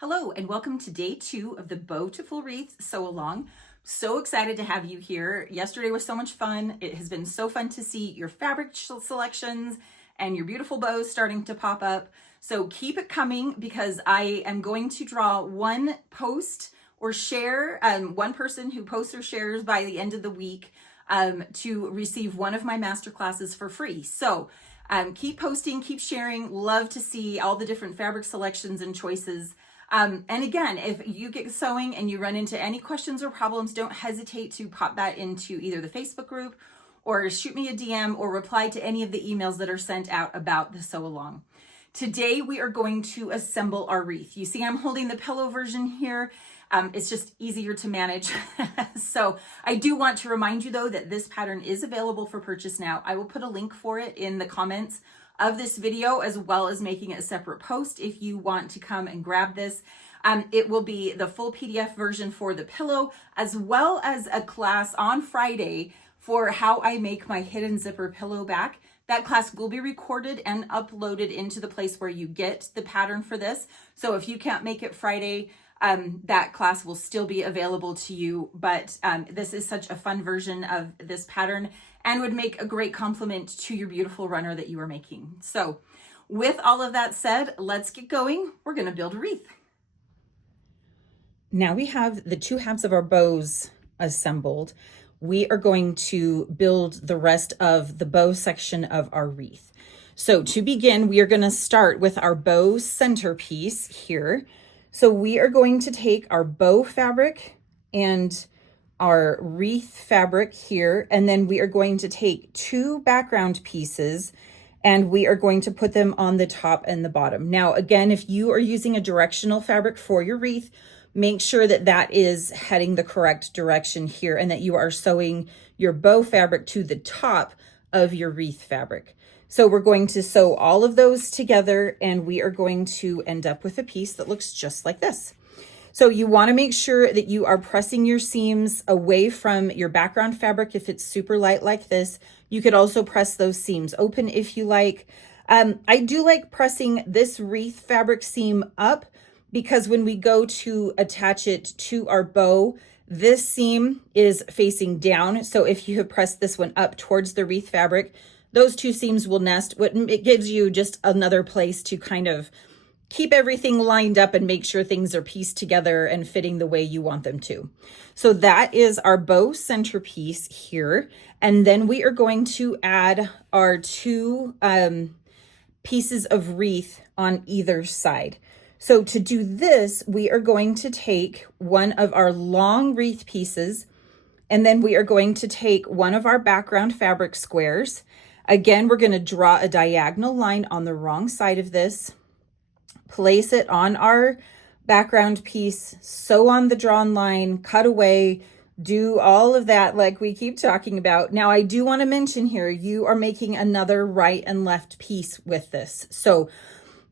Hello and welcome to day 2 of the Bow-tiful Wreath sew along. So excited to have you here. Yesterday was so much fun. It has been so fun to see your fabric selections and your beautiful bows starting to pop up. So keep it coming because I am going to draw one post or share, one person who posts or shares by the end of the week to receive one of my masterclasses for free. So keep posting, keep sharing. Love to see all the different fabric selections and choices. And again, if you get sewing and you run into any questions or problems, don't hesitate to pop that into either the Facebook group or shoot me a DM or reply to any of the emails that are sent out about the sew along. Today, we are going to assemble our wreath. You see, I'm holding the pillow version here. It's just easier to manage. So I do want to remind you though, that this pattern is available for purchase now. I will put a link for it in the comments of this video, as well as making it a separate post if you want to come and grab this. It will be the full PDF version for the pillow, as well as a class on Friday for how I make my hidden zipper pillow back. That class will be recorded and uploaded into the place where you get the pattern for this. So if you can't make it Friday, that class will still be available to you. But this is such a fun version of this pattern and would make a great complement to your beautiful runner that you are making. So with all of that said, let's get going. We're going to build a wreath. Now we have the two halves of our bows assembled. We are going to build the rest of the bow section of our wreath. So to begin, we are going to start with our bow centerpiece here. So we are going to take our bow fabric and our wreath fabric here, and then we are going to take two background pieces and we are going to put them on the top and the bottom. Now, again, if you are using a directional fabric for your wreath, make sure that that is heading the correct direction here and that you are sewing your bow fabric to the top of your wreath fabric. So we're going to sew all of those together and we are going to end up with a piece that looks just like this. So you want to make sure that you are pressing your seams away from your background fabric. If it's super light like this, you could also press those seams open if you like. I do like pressing this wreath fabric seam up because when we go to attach it to our bow, this seam is facing down. So if you have pressed this one up towards the wreath fabric, those two seams will nest. It gives you just another place to kind of keep everything lined up and make sure things are pieced together and fitting the way you want them to. So that is our bow centerpiece here. And then we are going to add our two pieces of wreath on either side. So to do this, we are going to take one of our long wreath pieces, and then we are going to take one of our background fabric squares. Again, we're going to draw a diagonal line on the wrong side of this, place it on our background piece, sew on the drawn line, cut away, do all of that like we keep talking about. Now, I do want to mention here, you are making another right and left piece with this. So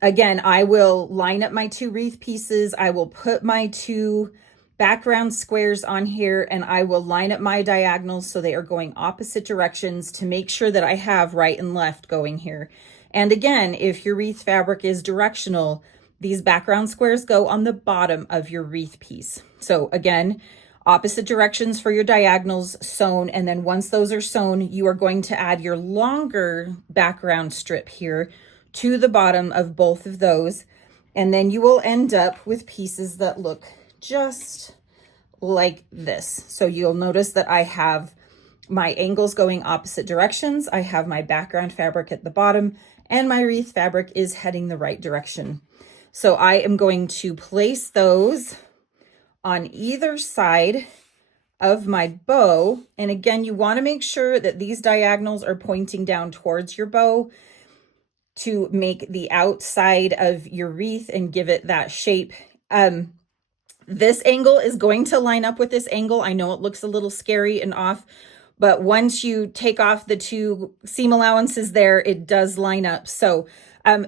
again, I will line up my two wreath pieces. I will put my two background squares on here and I will line up my diagonals so they are going opposite directions to make sure that I have right and left going here. And again, if your wreath fabric is directional, these background squares go on the bottom of your wreath piece. So again, opposite directions for your diagonals sewn. And then once those are sewn, you are going to add your longer background strip here to the bottom of both of those. And then you will end up with pieces that look just like this. So you'll notice that I have my angles going opposite directions. I have my background fabric at the bottom and my wreath fabric is heading the right direction. So I am going to place those on either side of my bow. And again, you want to make sure that these diagonals are pointing down towards your bow to make the outside of your wreath and give it that shape. This angle is going to line up with this angle. I know it looks a little scary and off, but once you take off the two seam allowances there, it does line up. So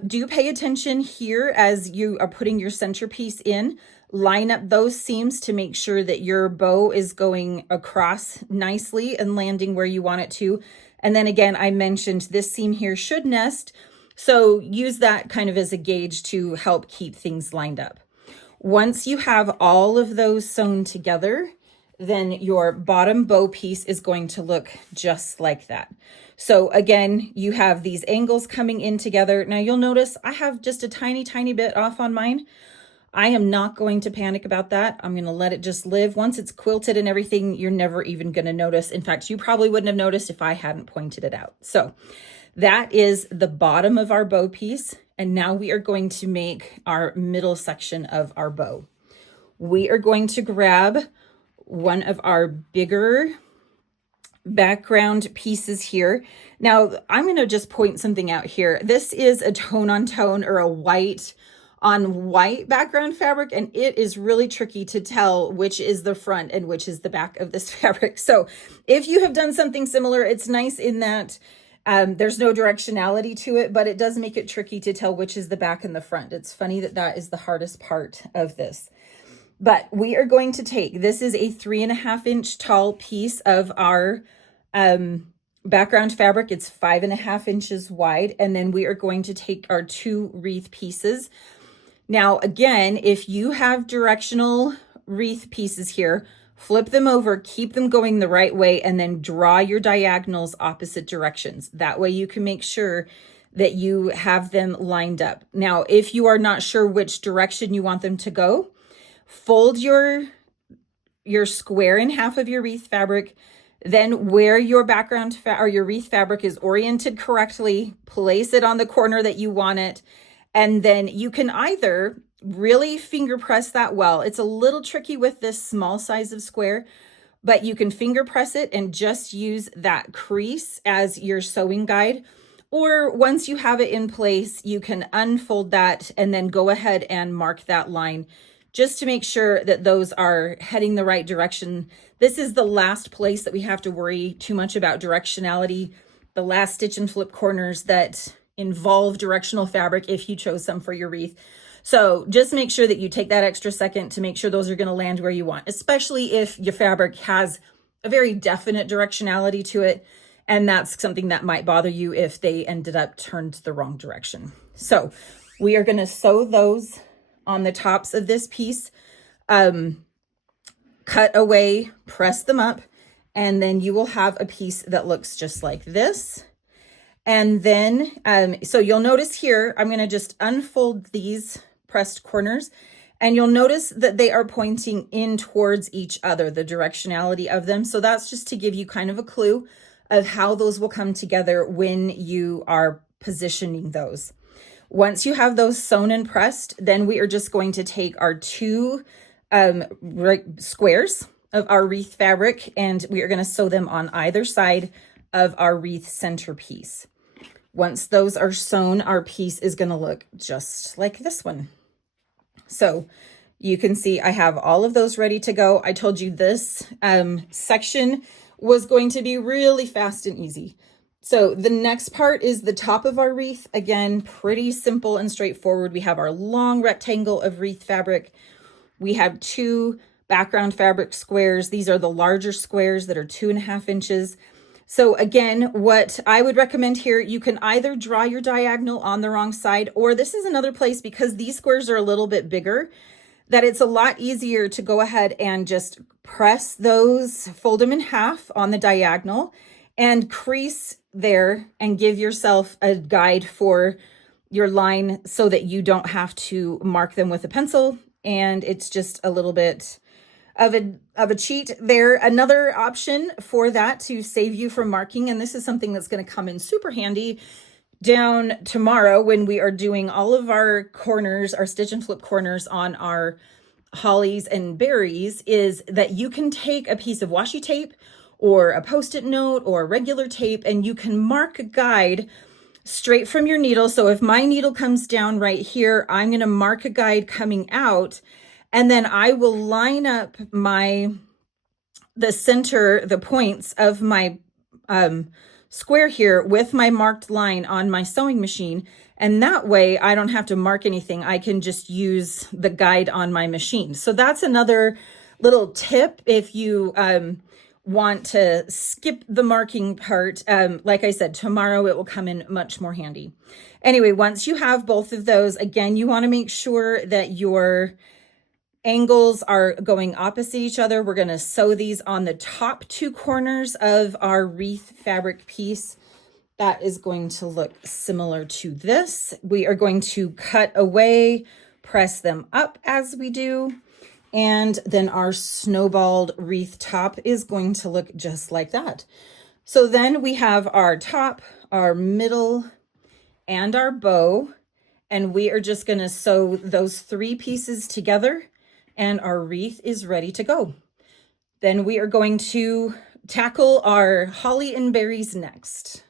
do pay attention here as you are putting your centerpiece in. Line up those seams to make sure that your bow is going across nicely and landing where you want it to. And then again, I mentioned this seam here should nest. So use that kind of as a gauge to help keep things lined up. Once you have all of those sewn together, then your bottom bow piece is going to look just like that. So again, you have these angles coming in together. Now you'll notice I have just a tiny, tiny bit off on mine. I am not going to panic about that. I'm going to let it just live. Once it's quilted and everything, you're never even going to notice. In fact, you probably wouldn't have noticed if I hadn't pointed it out. So that is the bottom of our bow piece. And now we are going to make our middle section of our bow. We are going to grab one of our bigger background pieces here. Now I'm going to just point something out here. This is a tone on tone or a white on white background fabric, and it is really tricky to tell which is the front and which is the back of this fabric. So if you have done something similar, it's nice in that there's no directionality to it, but it does make it tricky to tell which is the back and the front. It's funny that that is the hardest part of this. But we are going to take, this is a 3.5 inch tall piece of our background fabric. It's 5.5 inches wide. And then we are going to take our 2 wreath pieces. Now, again, if you have directional wreath pieces here, flip them over, keep them going the right way, and then draw your diagonals opposite directions. That way you can make sure that you have them lined up. Now, if you are not sure which direction you want them to go, fold your square in half of your wreath fabric, then where your background or your wreath fabric is oriented correctly, place it on the corner that you want it. And then you can either really finger press that well. It's a little tricky with this small size of square, but you can finger press it and just use that crease as your sewing guide. Or once you have it in place, you can unfold that and then go ahead and mark that line just to make sure that those are heading the right direction. This is the last place that we have to worry too much about directionality, the last stitch and flip corners that involve directional fabric if you chose some for your wreath. So just make sure that you take that extra second to make sure those are going to land where you want, especially if your fabric has a very definite directionality to it. And that's something that might bother you if they ended up turned the wrong direction. So we are going to sew those on the tops of this piece, cut away, press them up, and then you will have a piece that looks just like this. And then, so you'll notice here, I'm going to just unfold these pressed corners, and you'll notice that they are pointing in towards each other, the directionality of them. So that's just to give you kind of a clue of how those will come together when you are positioning those. Once you have those sewn and pressed, then we are just going to take our 2 squares of our wreath fabric, and we are going to sew them on either side of our wreath centerpiece. Once those are sewn, our piece is going to look just like this one. So you can see I have all of those ready to go. I told you this section was going to be really fast and easy. So the next part is the top of our wreath. Again, pretty simple and straightforward. We have our long rectangle of wreath fabric. We have 2 background fabric squares. These are the larger squares that are 2.5 inches. So again, what I would recommend here, you can either draw your diagonal on the wrong side, or this is another place, because these squares are a little bit bigger, that it's a lot easier to go ahead and just press those, fold them in half on the diagonal and crease there and give yourself a guide for your line so that you don't have to mark them with a pencil. And it's just a little bit of a cheat there. Another option for that to save you from marking, and this is something that's going to come in super handy down tomorrow when we are doing all of our corners, our stitch and flip corners on our hollies and berries, is that you can take a piece of washi tape or a post-it note or regular tape, and you can mark a guide straight from your needle. So if my needle comes down right here, I'm going to mark a guide coming out, and then I will line up the center, the points of my square here with my marked line on my sewing machine. And that way I don't have to mark anything. I can just use the guide on my machine. So that's another little tip if you want to skip the marking part. Like I said, tomorrow it will come in much more handy. Anyway, once you have both of those, again, you want to make sure that your angles are going opposite each other. We're going to sew these on the top two corners of our wreath fabric piece. That is going to look similar to this. We are going to cut away, press them up as we do. And then our snowballed wreath top is going to look just like that. So then we have our top, our middle, and our bow. And we are just going to sew those three pieces together and our wreath is ready to go. Then we are going to tackle our holly and berries next.